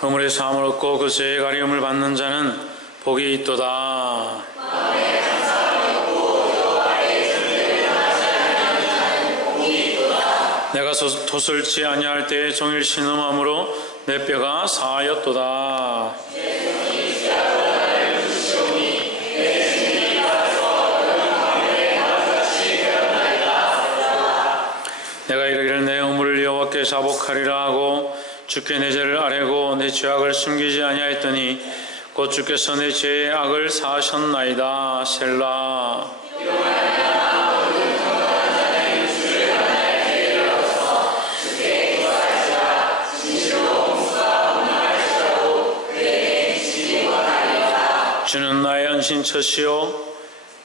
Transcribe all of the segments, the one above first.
허물의 사함을 얻고 그 죄의 가리움을 받는 자는 복이 있도다. 내가 도설치 아니할 때에 종일 신음함으로 내 뼈가 사하였도다. 내가 이르기를 내 허물을 여호와께 자복하리라 하고 주께 내 죄를 아뢰고 내 죄악을 숨기지 아니하였더니 곧 주께서 내 죄의 악을 사하셨나이다. 셀라. 주는 나의 은신처시요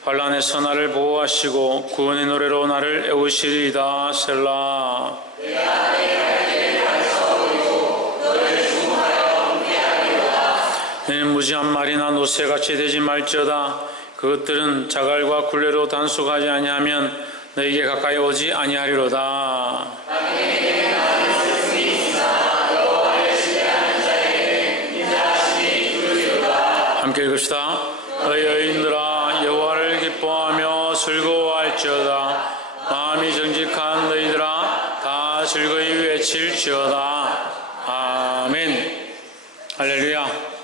환난에서 나를 보호하시고 구원의 노래로 나를 애우시리이다. 셀라. 너는 무지한 말이나 노새같이 되지 말지어다. 그것들은 자갈과 굴레로 단속하지 아니하면 너에게 가까이 오지 아니하리로다. 함께 읽읍시다. 너희 여인들아 여호와를 기뻐하며 즐거워할지어다. 마음이 정직한 너희들아 다 즐거이 외칠지어다. 아멘. 할렐루야.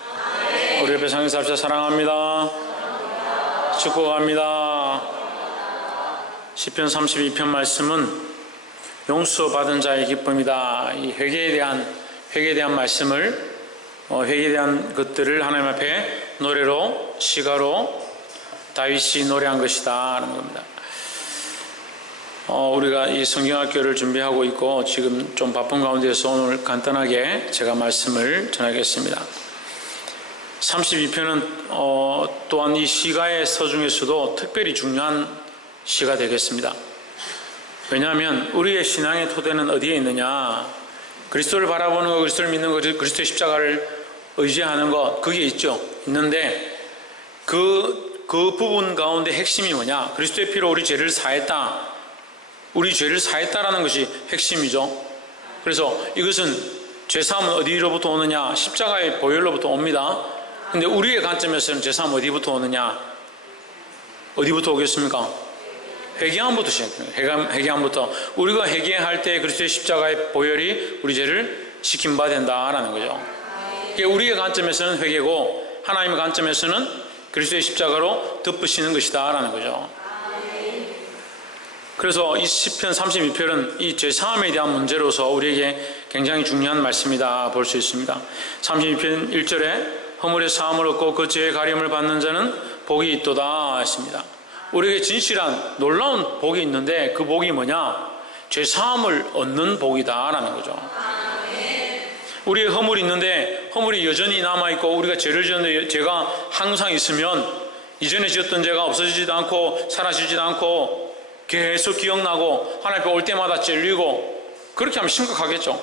우리 옆에 상기사합시다. 사랑합니다. 축복합니다. 시편 32편 말씀은 용서받은 자의 기쁨이다. 이 회개에 대한 말씀을 회개에 대한 것들을 하나님 앞에 노래로 시가로 다윗이 노래한 것이다 하는 겁니다. 우리가 이 성경학교를 준비하고 있고 지금 좀 바쁜 가운데서 오늘 간단하게 제가 말씀을 전하겠습니다. 32편은 또한 이 시가의 서 중에서도 특별히 중요한 시가 되겠습니다. 왜냐하면 우리의 신앙의 토대는 어디에 있느냐? 그리스도를 바라보는 것, 그리스도를 믿는 것, 그리스도의 십자가를 의지하는 것, 그게 있는데 그 부분 가운데 핵심이 뭐냐? 그리스도의 피로 우리 죄를 사했다. 우리 죄를 사했다라는 것이 핵심이죠. 그래서 이것은 죄사함은 어디로부터 오느냐? 십자가의 보혈로부터 옵니다. 근데 우리의 관점에서는 죄사함 어디부터 오느냐? 어디부터 오겠습니까? 회개함부터 시작해요. 회개함부터. 우리가 회개할 때 그리스도의 십자가의 보혈이 우리 죄를 지킴바 된다라는 거죠. 우리의 관점에서는 회개고 하나님의 관점에서는 그리스도의 십자가로 덮으시는 것이다 라는 거죠. 그래서 이 시편 32편은 이 죄사함에 대한 문제로서 우리에게 굉장히 중요한 말씀이다 볼 수 있습니다. 32편 1절에 허물의 사함을 얻고 그 죄의 가림을 받는 자는 복이 있도다 했습니다. 우리에게 진실한 놀라운 복이 있는데 그 복이 뭐냐? 죄사함을 얻는 복이다 라는 거죠. 우리의 허물이 있는데 허물이 여전히 남아있고 우리가 죄를 지었는데 죄가 항상 있으면 이전에 지었던 죄가 없어지지도 않고 사라지지도 않고 계속 기억나고 하나님 앞에 올 때마다 찔리고 그렇게 하면 심각하겠죠.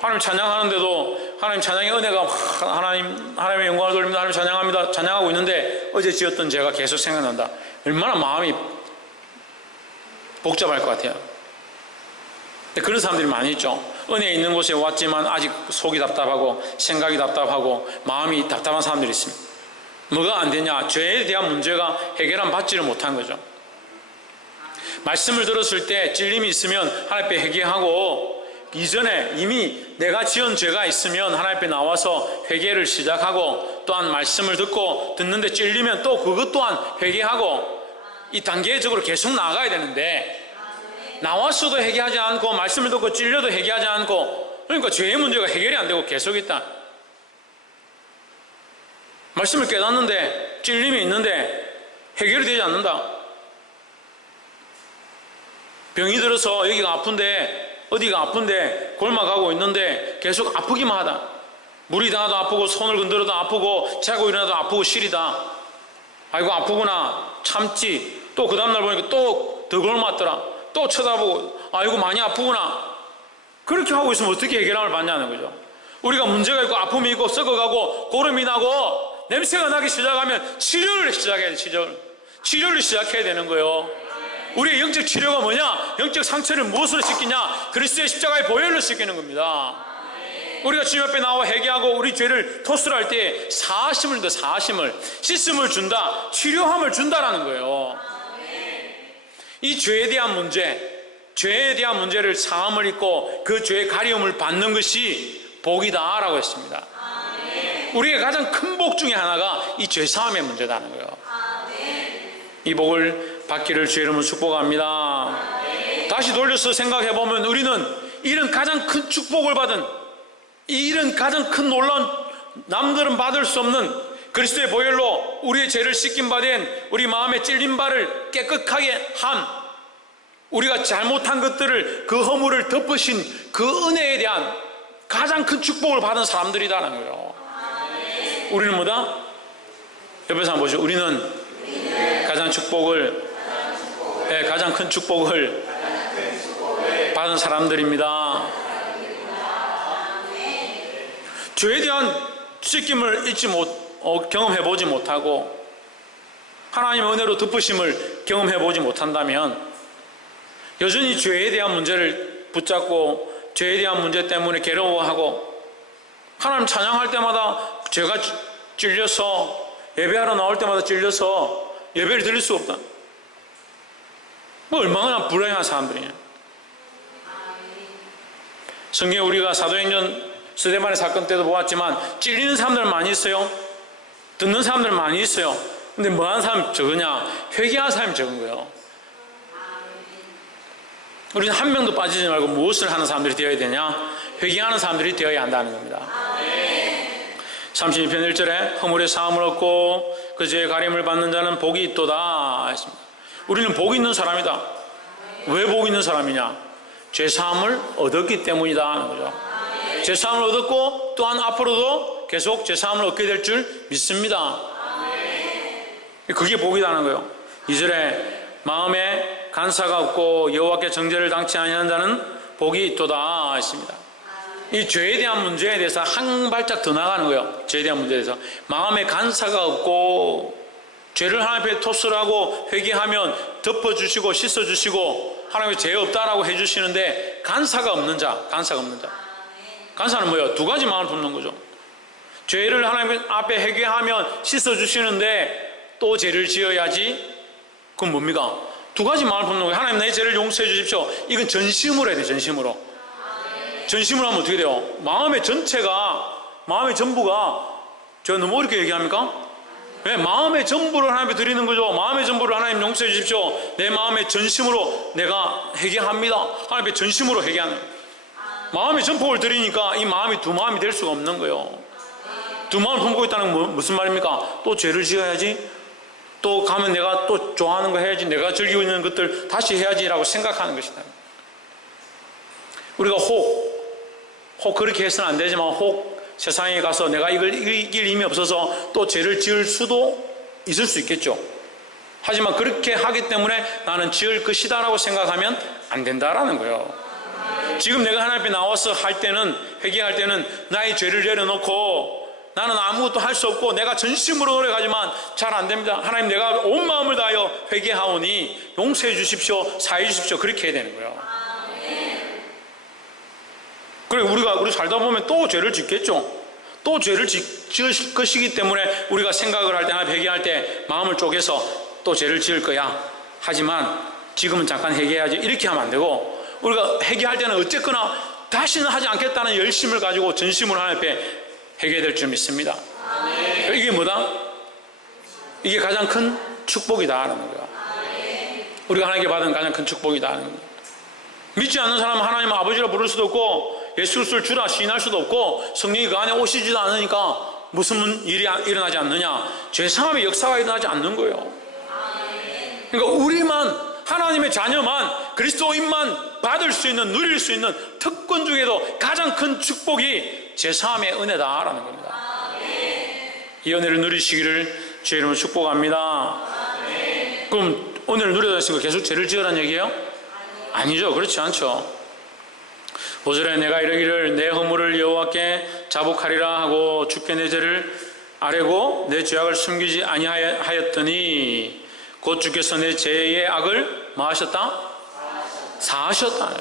하나님 찬양하는데도 하나님 찬양의 은혜가 하나님의 영광을 돌립니다. 하나님 찬양합니다. 찬양하고 있는데 어제 지었던 죄가 계속 생각난다. 얼마나 마음이 복잡할 것 같아요. 그런 사람들이 많이 있죠. 은혜 있는 곳에 왔지만 아직 속이 답답하고 생각이 답답하고 마음이 답답한 사람들이 있습니다. 뭐가 안 되냐? 죄에 대한 문제가 해결함 받지를 못한 거죠. 말씀을 들었을 때 찔림이 있으면 하나님 앞에 회개하고 이전에 이미 내가 지은 죄가 있으면 하나님 앞에 나와서 회개를 시작하고 또한 말씀을 듣는데 찔리면 또 그것 또한 회개하고 이 단계적으로 계속 나가야 되는데 나왔어도 회개하지 않고 말씀을 듣고 찔려도 회개하지 않고 그러니까 죄의 문제가 해결이 안 되고 계속 있다. 말씀을 깨닫는데 찔림이 있는데 해결이 되지 않는다. 병이 들어서 여기가 아픈데 어디가 아픈데 골마가고 있는데 계속 아프기만 하다. 물이 닿아도 아프고 손을 건드려도 아프고 자고 일어나도 아프고 시리다. 아이고 아프구나 참지. 또 그 다음날 보니까 또 더 골맞더라. 또 쳐다보고 아이고 많이 아프구나. 그렇게 하고 있으면 어떻게 해결함을 받냐는 거죠. 우리가 문제가 있고 아픔이 있고 썩어가고 고름이 나고 냄새가 나기 시작하면 치료를 시작해야 돼. 치료를 시작해야 되는 거예요. 우리의 영적 치료가 뭐냐? 영적 상처를 무엇으로 씻기냐? 그리스도의 십자가의 보혈로 씻기는 겁니다. 우리가 주님 앞에 나와 회개하고 우리 죄를 토스를 할 때 사하심을 준다. 사하심을, 씻음을 준다, 치료함을 준다라는 거예요. 이 죄에 대한 문제를 사함을 입고 그 죄의 가려움을 받는 것이 복이다라고 했습니다. 우리의 가장 큰 복 중에 하나가 이 죄사함의 문제라는 거예요. 이 복을 받기를 주의 이름으로 축복합니다. 다시 돌려서 생각해보면 우리는 이런 가장 큰 축복을 받은, 이런 가장 큰 놀라운, 남들은 받을 수 없는 그리스도의 보혈로 우리의 죄를 씻긴 바 된, 우리 마음에 찔린 바를 깨끗하게 한, 우리가 잘못한 것들을, 그 허물을 덮으신 그 은혜에 대한 가장 큰 축복을 받은 사람들이라는 거예요. 우리는 뭐다? 옆에서 한번 보시죠. 우리는 가장 큰 축복을 받은 사람들입니다. 죄에 대한 씻김을 경험해보지 못하고 하나님의 은혜로 덮으심을 경험해보지 못한다면 여전히 죄에 대한 문제를 붙잡고 죄에 대한 문제 때문에 괴로워하고 하나님 찬양할 때마다 죄가 찔려서, 예배하러 나올 때마다 찔려서 예배를 드릴 수 없다. 뭐 얼마나 불행한 사람들이냐. 성경에 우리가 사도행전 스데반의 사건 때도 보았지만 찔리는 사람들 많이 있어요. 듣는 사람들 많이 있어요. 근데 뭐하는 사람이 적으냐? 회개하는 사람이 적은 거예요. 우리는 한 명도 빠지지 말고 무엇을 하는 사람들이 되어야 되냐? 회개하는 사람들이 되어야 한다는 겁니다. 32편 1절에 허물의 사함을 얻고 그 죄의 가림을 받는 자는 복이 있도다 했습니다. 우리는 복이 있는 사람이다. 왜 복이 있는 사람이냐? 죄 사함을 얻었기 때문이다 하는 거죠. 죄 사함을 얻었고 또한 앞으로도 계속 죄 사함을 얻게 될 줄 믿습니다. 그게 복이라는 거예요. 2절에 마음에 간사가 없고 여호와께 정죄를 당치 아니하는 자는 복이 있도다 했습니다. 이 죄에 대한 문제에 대해서 한 발짝 더 나가는 거예요. 죄에 대한 문제에 대해서 마음에 간사가 없고, 죄를 하나님 앞에 토스를 하고 회개하면 덮어주시고 씻어주시고 하나님의 죄 없다라고 해주시는데 간사가 없는 자. 간사는 뭐예요? 두 가지 마음을 품는 거죠. 죄를 하나님 앞에 회개하면 씻어주시는데 또 죄를 지어야지. 그건 뭡니까? 두 가지 마음을 품는 거예요. 하나님 내 죄를 용서해 주십시오. 이건 전심으로 해야 돼요. 전심으로 하면 어떻게 돼요? 마음의 전부가, 제가 너무 어렵게 얘기합니까? 네, 마음의 전부를 하나님께 드리는 거죠. 마음의 전부를 하나님 용서해 주십시오. 내 마음의 전심으로 내가 회개합니다. 하나님께 전심으로 회개하는 거예요. 마음의 전폭을 드리니까 이 마음이 두 마음이 될 수가 없는 거예요. 두 마음을 품고 있다는 건 무슨 말입니까? 또 죄를 지어야지, 또 가면 내가 또 좋아하는 거 해야지, 내가 즐기고 있는 것들 다시 해야지라고 생각하는 것이다. 우리가 혹 그렇게 해서는 안 되지만 혹 세상에 가서 내가 이걸 이길 힘이 없어서 또 죄를 지을 수도 있을 수 있겠죠. 하지만 그렇게 하기 때문에 나는 지을 것이다 라고 생각하면 안 된다라는 거예요. 지금 내가 하나님 앞에 나와서 할 때는, 회개할 때는 나의 죄를 내려놓고 나는 아무것도 할 수 없고 내가 전심으로 노력하지만 잘 안 됩니다. 하나님, 내가 온 마음을 다하여 회개하오니 용서해 주십시오, 사해 주십시오. 그렇게 해야 되는 거예요. 그래, 우리 살다 보면 또 죄를 짓겠죠. 또 죄를 지을 것이기 때문에 우리가 생각을 할 때, 하나 회개할 때 마음을 쪼개서 또 죄를 지을 거야. 하지만 지금은 잠깐 회개해야지. 이렇게 하면 안 되고, 우리가 회개할 때는 어쨌거나 다시는 하지 않겠다는 열심을 가지고 전심으로 하나님 앞에 회개될 줄 믿습니다. 이게 뭐다? 이게 가장 큰 축복이다라는 거야. 우리가 하나님께 받은 가장 큰 축복이다라는 거야. 믿지 않는 사람은 하나님을 아버지라 부를 수도 없고 예수 그리스도를 주라 시인할 수도 없고 성령이 그 안에 오시지도 않으니까 무슨 일이 일어나지 않느냐? 죄사함의 역사가 일어나지 않는 거예요. 그러니까 우리만, 하나님의 자녀만, 그리스도인만 받을 수 있는, 누릴 수 있는 특권 중에도 가장 큰 축복이 죄사함의 은혜다라는 겁니다. 이 은혜를 누리시기를 주의 이름으로 축복합니다. 그럼 은혜를 누려졌으니까 계속 죄를 지으라는 얘기예요? 아니죠. 그렇지 않죠. 5절에 내가 이르기를 내 허물을 여호와께 자복하리라 하고 주께 내 죄를 아뢰고 내 죄악을 숨기지 아니하였더니 곧 주께서 내 죄의 악을 뭐 하셨다? 사하셨다.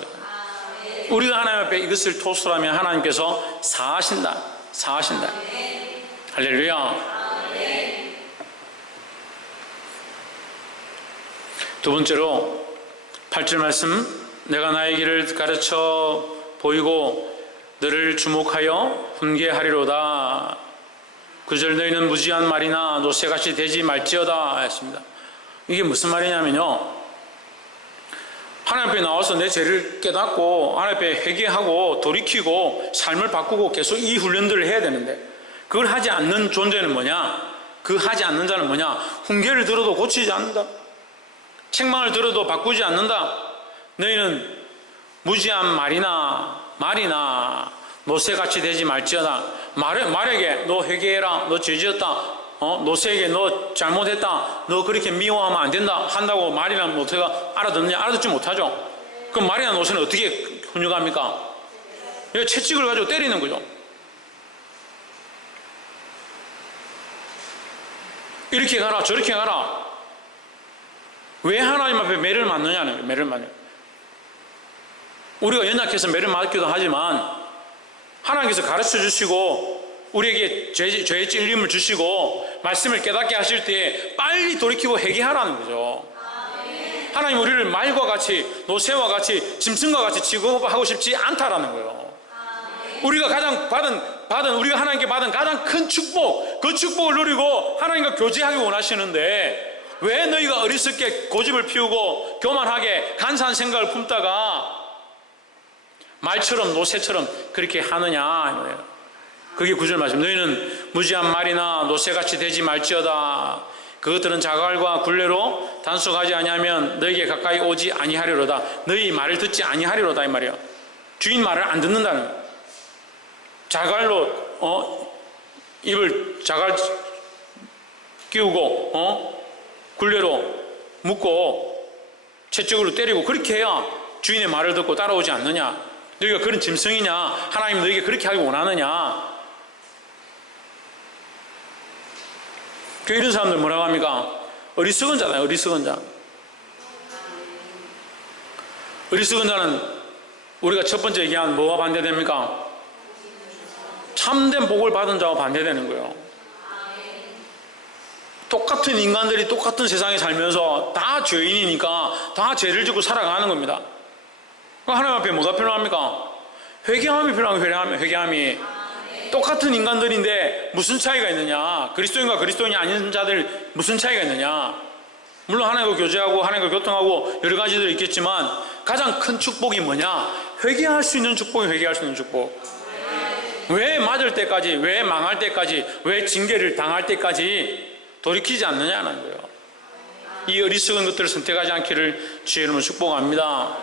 우리가 하나님 앞에 이것을 토설하면 하나님께서 사하신다. 할렐루야. 두 번째로 8절 말씀, 내가 나의 길을 가르쳐 보이고 너를 주목하여 훈계하리로다. 9절, 너희는 무지한 말이나 노새같이 되지 말지어다 했습니다. 이게 무슨 말이냐면요, 하나님 앞에 나와서 내 죄를 깨닫고 하나님 앞에 회개하고 돌이키고 삶을 바꾸고 계속 이 훈련들을 해야 되는데, 그걸 하지 않는 존재는 뭐냐? 그 하지 않는 자는 뭐냐? 훈계를 들어도 고치지 않는다. 책망을 들어도 바꾸지 않는다. 너희는 무지한 말이나 노새같이 되지 말지어다. 말에게 너 회개해라, 너 죄지었다, 노새에게 너 잘못했다, 너 그렇게 미워하면 안 된다 한다고 말이나 노새가 알아듣느냐? 알아듣지 못하죠. 그럼 말이나 노새는 어떻게 훈육합니까? 채찍을 가지고 때리는 거죠. 이렇게 가라 저렇게 가라. 왜 하나님 앞에 매를 맞느냐는 거예요. 매를 맞는. 우리가 연약해서 매를 맞기도 하지만 하나님께서 가르쳐 주시고 우리에게 죄의 찔림을 주시고 말씀을 깨닫게 하실 때 빨리 돌이키고 회개하라는 거죠. 하나님 우리를 말과 같이 노새와 같이 짐승과 같이 취급하고 싶지 않다라는 거예요. 우리가 가장 우리가 하나님께 받은 가장 큰 축복, 그 축복을 누리고 하나님과 교제하기 원하시는데 왜 너희가 어리석게 고집을 피우고 교만하게 간사한 생각을 품다가 말처럼 노새처럼 그렇게 하느냐. 그게 9절 말씀. 너희는 무지한 말이나 노새같이 되지 말지어다. 그것들은 자갈과 굴레로 단속하지 아니하면 너희에게 가까이 오지 아니하리로다. 너희 말을 듣지 아니하리로다 이 말이에요. 주인 말을 안 듣는다는 거예요. 자갈로 입을 자갈 끼우고 굴레로 묶고 채찍으로 때리고 그렇게 해야 주인의 말을 듣고 따라오지 않느냐. 너희가 그런 짐승이냐? 하나님 너희에게 그렇게 하기 원하느냐? 이런 사람들 뭐라고 합니까? 어리석은 자잖아요. 어리석은 자. 어리석은 자는 우리가 첫 번째 얘기한 뭐와 반대됩니까? 참된 복을 받은 자와 반대되는 거예요. 똑같은 인간들이 똑같은 세상에 살면서 다 죄인이니까 다 죄를 짓고 살아가는 겁니다. 하나님 앞에 뭐가 필요합니까? 회개함이 필요한 거예요. 회개함이. 똑같은 인간들인데 무슨 차이가 있느냐? 그리스도인과 그리스도인이 아닌 자들 무슨 차이가 있느냐? 물론 하나님과 교제하고 하나님과 교통하고 여러 가지들이 있겠지만 가장 큰 축복이 뭐냐? 회개할 수 있는 축복이 회개할 수 있는 축복. 왜 맞을 때까지, 왜 망할 때까지, 왜 징계를 당할 때까지 돌이키지 않느냐는 거예요. 이 어리석은 것들을 선택하지 않기를 주의 이름으로 축복합니다.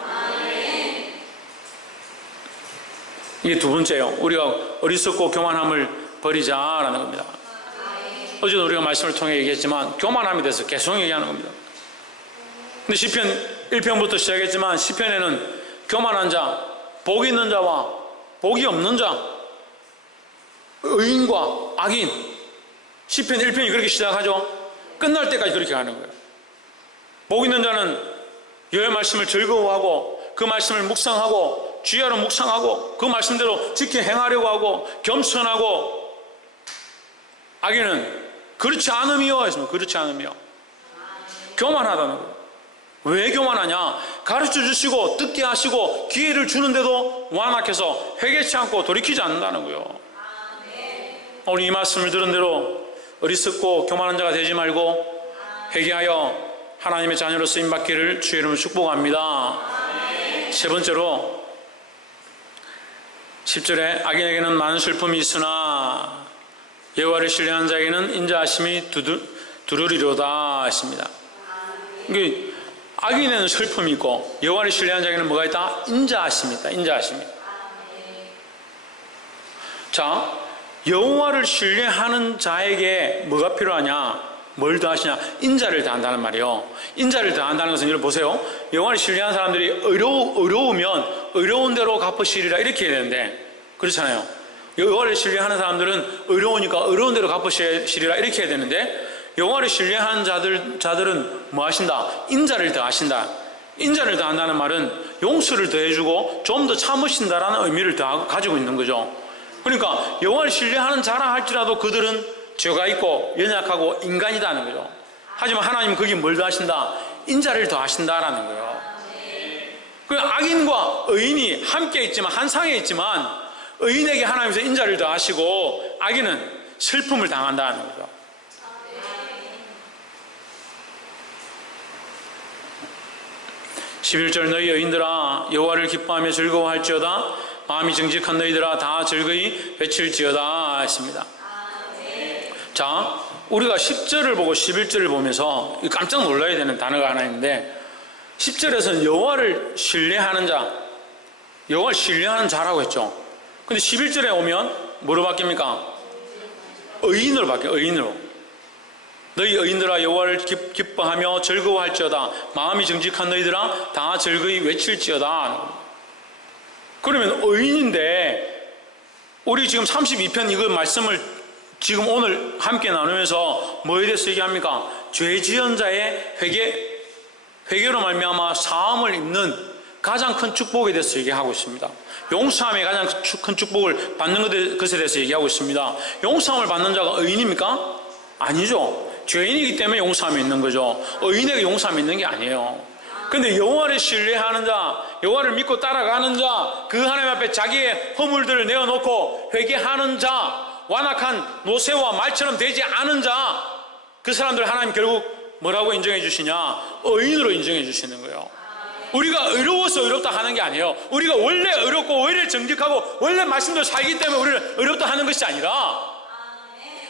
이게 두 번째예요. 우리가 어리석고 교만함을 버리자라는 겁니다. 어제도 우리가 말씀을 통해 얘기했지만 교만함에 대해서 계속 얘기하는 겁니다. 근데 시편 1편부터 시작했지만 시편에는 교만한 자, 복 있는 자와 복이 없는 자, 의인과 악인, 시편 1편이 그렇게 시작하죠. 끝날 때까지 그렇게 가는 거예요. 복 있는 자는 여호와의 말씀을 즐거워하고 그 말씀을 묵상하고 주야로 묵상하고 그 말씀대로 지켜 행하려고 하고 겸손하고, 악인은 그렇지 않으며 했습니다. 그렇지 않으며 교만하다는 거예요. 왜 교만하냐? 가르쳐 주시고 듣게 하시고 기회를 주는데도 완악해서 회개치 않고 돌이키지 않는다는 거예요. 오늘 이 말씀을 들은 대로 어리석고 교만한 자가 되지 말고 회개하여 하나님의 자녀로 쓰임받기를 주의 이름으로 축복합니다. 세 번째로 10절에 악인에게는 많은 슬픔이 있으나 여호와를 신뢰한 자에게는 인자하심이 두루리로다 했습니다. 악인에는 슬픔이 있고 여호와를 신뢰한 자에게는 뭐가 있다? 인자하심이 있다. 인자하심이. 자, 여호와를 신뢰하는 자에게 뭐가 필요하냐? 뭘 더하시냐? 인자를 더한다는 말이에요. 인자를 더한다는 것은 여러분 보세요. 여호와를 신뢰하는 사람들이 어려우면 어려운 대로 갚으시리라 이렇게 해야 되는데 그렇잖아요. 여호와를 신뢰하는 사람들은 어려우니까 어려운 대로 갚으시리라 이렇게 해야 되는데 여호와를 신뢰하는 자들은 뭐 하신다? 인자를 더하신다. 인자를 더한다는 말은 용서를 더해주고 좀 더 참으신다라는 의미를 가지고 있는 거죠. 그러니까 여호와를 신뢰하는 자라 할지라도 그들은 죄가 있고 연약하고 인간이다는 거죠. 하지만 하나님은 거기에 뭘 더하신다? 인자를 더하신다라는 거예요. 그 악인과 의인이 함께 있지만, 한 상에 있지만, 의인에게 하나님께서 인자를 더하시고 악인은 슬픔을 당한다는 거죠. 11절 너희 여인들아 여호와를 기뻐하며 즐거워할지어다 마음이 정직한 너희들아 다 즐거이 외칠지어다 했습니다. 자, 우리가 10절을 보고 11절을 보면서 깜짝 놀라야 되는 단어가 하나 있는데 10절에서는 여호와를 신뢰하는 자, 여호와를 신뢰하는 자라고 했죠. 근데 11절에 오면 뭐로 바뀝니까? 의인으로 바뀌어요. 의인으로. 너희 의인들아 여호와를 기뻐하며 즐거워할지어다 마음이 정직한 너희들아 다 즐거이 외칠지어다. 그러면 의인인데 우리 지금 32편 이거 말씀을 지금 오늘 함께 나누면서 뭐에 대해서 얘기합니까? 죄 지은 자의 회개로 말미암아 사함을 입는 가장 큰 축복에 대해서 얘기하고 있습니다. 용서함의 가장 큰 축복을 받는 것에 대해서 얘기하고 있습니다. 용서함을 받는 자가 의인입니까? 아니죠. 죄인이기 때문에 용서함이 있는 거죠. 의인에게 용서함이 있는 게 아니에요. 근데 여호와를 신뢰하는 자, 여호와를 믿고 따라가는 자, 그 하나님 앞에 자기의 허물들을 내어놓고 회개하는 자, 완악한 노새와 말처럼 되지 않은 자, 그 사람들 하나님 결국 뭐라고 인정해 주시냐? 의인으로 인정해 주시는 거예요. 우리가 의로워서 의롭다 하는 게 아니에요. 우리가 원래 의롭고 원래 정직하고 원래 말씀대로 살기 때문에 우리를 의롭다 하는 것이 아니라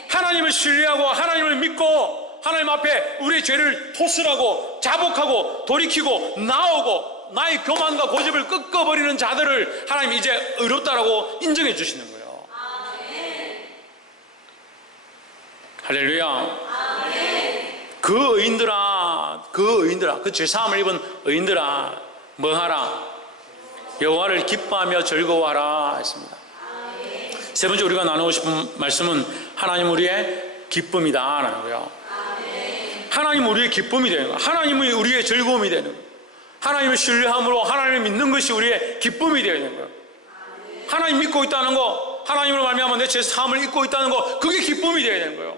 하나님을 신뢰하고 하나님을 믿고 하나님 앞에 우리의 죄를 토설하고 자복하고 돌이키고 나오고 나의 교만과 고집을 꺾어버리는 자들을 하나님 이제 의롭다라고 인정해 주시는 거예요. 할렐루야. 그 의인들아, 그 죄사함을 입은 의인들아, 뭐하라? 여호와를 기뻐하며 즐거워하라 했습니다. 세 번째 우리가 나누고 싶은 말씀은 하나님 우리의 기쁨이다라는 거예요. 하나님 우리의 기쁨이 되는 거예요. 하나님이 우리의 즐거움이 되는 거예요. 하나님을 신뢰함으로 하나님을 믿는 것이 우리의 기쁨이 되는 거예요. 하나님 믿고 있다는 거, 하나님으로 말미암아 내 죄 사함을 잊고 있다는 거, 그게 기쁨이 되어야 되는 거예요.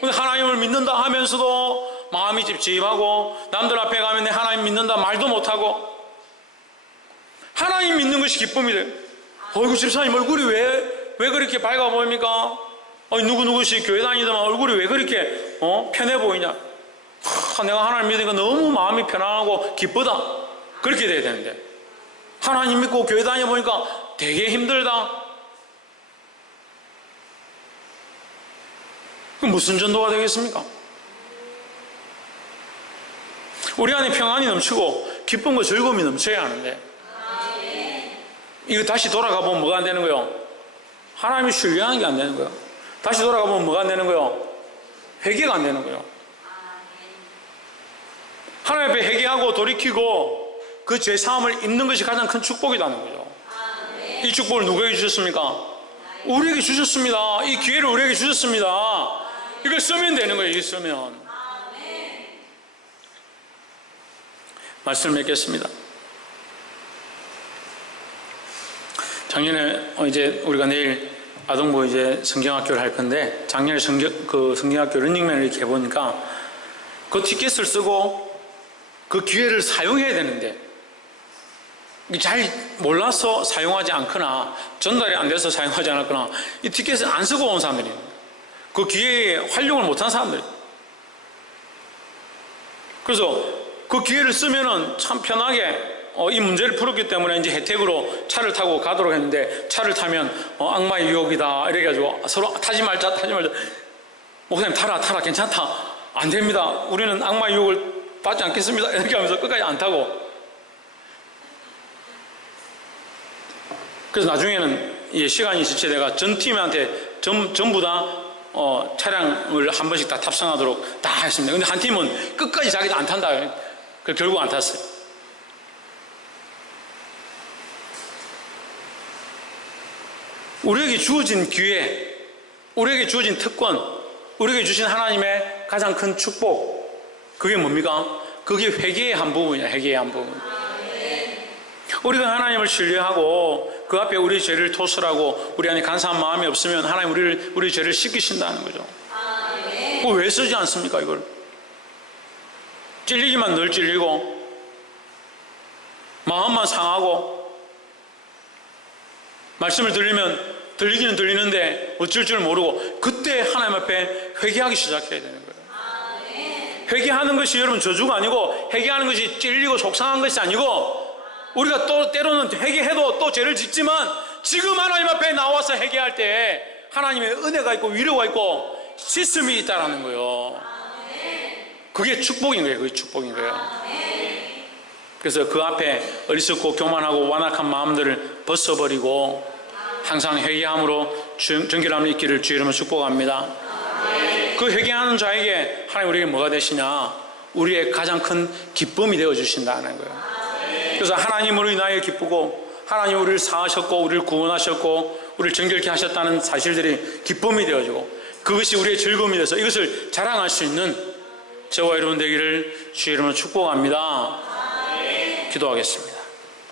근데 하나님을 믿는다 하면서도 마음이 찝찝하고 남들 앞에 가면 내 하나님 믿는다 말도 못하고 하나님 믿는 것이 기쁨이 돼요. 어이구 집사님 얼굴이 왜 그렇게 밝아 보입니까? 누구누구씩 교회 다니더만 얼굴이 왜 그렇게 편해 보이냐? 내가 하나님 믿으니까 너무 마음이 편안하고 기쁘다. 그렇게 돼야 되는데 하나님 믿고 교회 다녀보니까 되게 힘들다. 그럼 무슨 전도가 되겠습니까? 우리 안에 평안이 넘치고 기쁨과 즐거움이 넘쳐야 하는데 이거 다시 돌아가 보면 뭐가 안 되는 거예요? 하나님이 신뢰하는 게 안 되는 거예요. 다시 돌아가 보면 뭐가 안 되는 거예요? 회개가 안 되는 거예요. 하나님 앞에 회개하고 돌이키고 그 죄 사함을 입는 것이 가장 큰 축복이라는 거죠. 이 축복을 누구에게 주셨습니까? 우리에게 주셨습니다. 이 기회를 우리에게 주셨습니다. 이걸 쓰면 되는 거예요. 이걸 쓰면. 말씀을 맺겠습니다. 작년에 이제 우리가 내일 아동부 이제 성경학교를 할 건데 작년에 성경학교 런닝맨을 이렇게 해보니까 그 티켓을 쓰고 그 기회를 사용해야 되는데 잘 몰라서 사용하지 않거나 전달이 안 돼서 사용하지 않았거나 이 티켓을 안 쓰고 온 사람들이 그 기회에 활용을 못한 사람들. 그래서 그 기회를 쓰면은 참 편하게 이 문제를 풀었기 때문에 이제 혜택으로 차를 타고 가도록 했는데 차를 타면 악마의 유혹이다 이래가지고 서로 타지 말자. 목사님 타라 괜찮다. 안 됩니다. 우리는 악마의 유혹을 받지 않겠습니다. 이렇게 하면서 끝까지 안 타고. 그래서 나중에는 시간이 지체돼가 전 팀한테 전부 다 차량을 한 번씩 다 탑승하도록 다 했습니다. 근데 한 팀은 끝까지 자기도 안 탄다. 그래서 결국 안 탔어요. 우리에게 주어진 기회, 우리에게 주어진 특권, 우리에게 주신 하나님의 가장 큰 축복, 그게 뭡니까? 그게 회개의 한 부분이야. 회개의 한 부분. 우리가 하나님을 신뢰하고 그 앞에 우리 죄를 토설하고 우리 안에 간사한 마음이 없으면 하나님 우리 죄를 씻기신다는 거죠. 왜 쓰지 않습니까 이걸? 찔리기만 늘 찔리고 마음만 상하고 말씀을 들리기는 들리는데 어쩔 줄 모르고 그때 하나님 앞에 회개하기 시작해야 되는 거예요. 회개하는 것이 여러분 저주가 아니고 회개하는 것이 찔리고 속상한 것이 아니고 우리가 또 때로는 회개해도 또 죄를 짓지만 지금 하나님 앞에 나와서 회개할 때 하나님의 은혜가 있고 위로가 있고 씻음이 있다라는 거예요. 그게 축복인 거예요. 그게 축복인 거예요. 그래서 그 앞에 어리석고 교만하고 완악한 마음들을 벗어버리고 항상 회개함으로 정결함이 있기를 주의 이름으로 축복합니다. 그 회개하는 자에게 하나님 우리에게 뭐가 되시냐? 우리의 가장 큰 기쁨이 되어주신다는 거예요. 그래서 하나님으로 인하여 기쁘고 하나님 우리를 사하셨고 우리를 구원하셨고 우리를 정결케 하셨다는 사실들이 기쁨이 되어지고 그것이 우리의 즐거움이 돼서 이것을 자랑할 수 있는 저와 여러분 되기를 주의 이름으로 축복합니다. 기도하겠습니다.